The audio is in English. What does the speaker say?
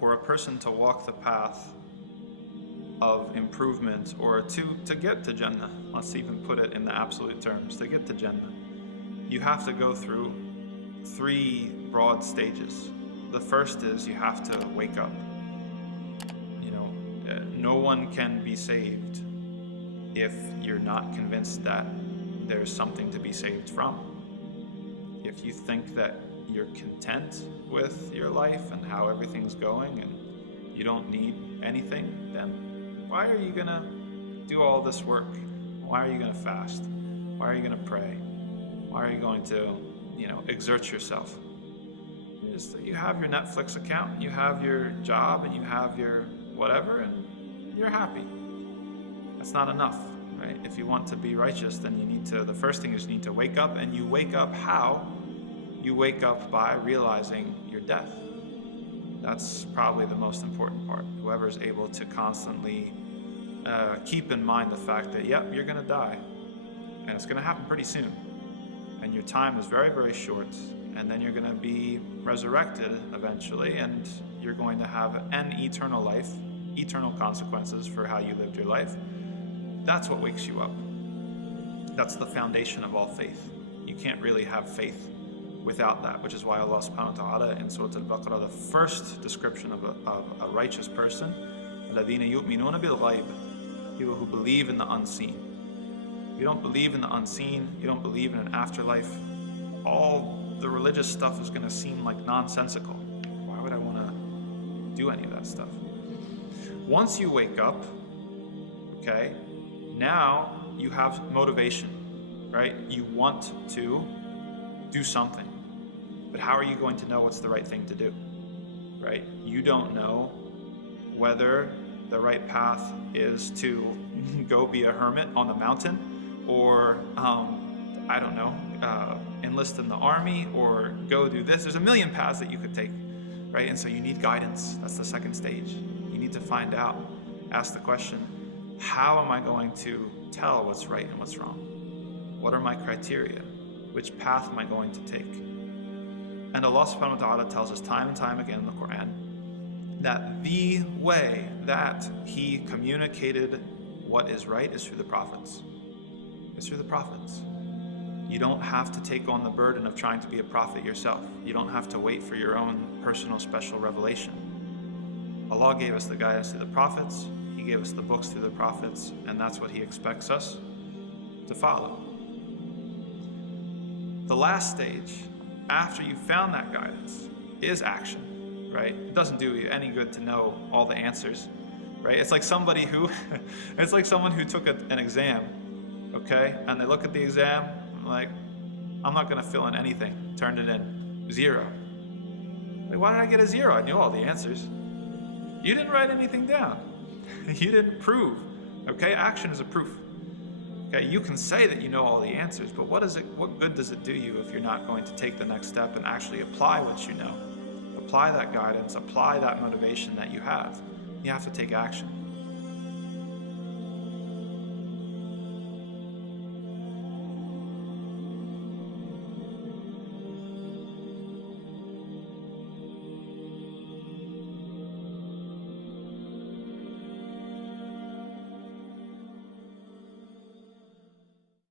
for a person to walk the path of improvement, or to get to Jannah, let's even put it in the absolute terms, to get to Jannah, you have to go through 3 broad stages. The first is you have to wake up. No one can be saved if you're not convinced that there's something to be saved from. If you think that you're content with your life and how everything's going and you don't need anything, then why are you gonna do all this work? Why are you gonna fast? Why are you gonna pray? Why are you going to, exert yourself? You have your Netflix account, you have your job, and you have your whatever, and you're happy. That's not enough, right? If you want to be righteous, then the first thing is you need to wake up, and you wake up how? You wake up by realizing your death. That's probably the most important part. Whoever's able to constantly keep in mind the fact that, yep, you're gonna die, and it's gonna happen pretty soon, and your time is very, very short, and then you're gonna be resurrected eventually, and you're going to have an eternal life, eternal consequences for how you lived your life. That's what wakes you up. That's the foundation of all faith. You can't really have faith without that, which is why Allah subhanahu wa ta'ala in Surah Al-Baqarah, the first description of a righteous person, الَّذِينَ يُؤْمِنُونَ بِالْغَيْبِ, people who believe in the unseen. If you don't believe in the unseen, you don't believe in an afterlife, all the religious stuff is going to seem like nonsensical. Why would I want to do any of that stuff? Once you wake up, okay, now you have motivation, right? You want to do something, but how are you going to know what's the right thing to do, right? You don't know whether the right path is to go be a hermit on the mountain, or I don't know, enlist in the army, or go do this. There's a million paths that you could take, right? And so you need guidance. That's the second stage. You need to find out, ask the question, how am I going to tell what's right and what's wrong? What are my criteria? Which path am I going to take? And Allah subhanahu wa ta'ala tells us time and time again in the Quran that the way that He communicated what is right is through the prophets. It's through the prophets. You don't have to take on the burden of trying to be a prophet yourself. You don't have to wait for your own personal special revelation. Allah gave us the guidance through the prophets. He gave us the books through the prophets, and that's what He expects us to follow. The last stage, after you've found that guidance, is action, right? It doesn't do you any good to know all the answers, right? It's like somebody who, it's like someone who took an exam, okay? And they look at the exam, like, I'm not gonna fill in anything, turned it in, 0. Like, why did I get a 0? I knew all the answers. You didn't write anything down. You didn't prove, okay? Action is a proof. Okay, you can say that you know all the answers, but what good does it do you if you're not going to take the next step and actually apply what you know? Apply that guidance, apply that motivation that you have. You have to take action.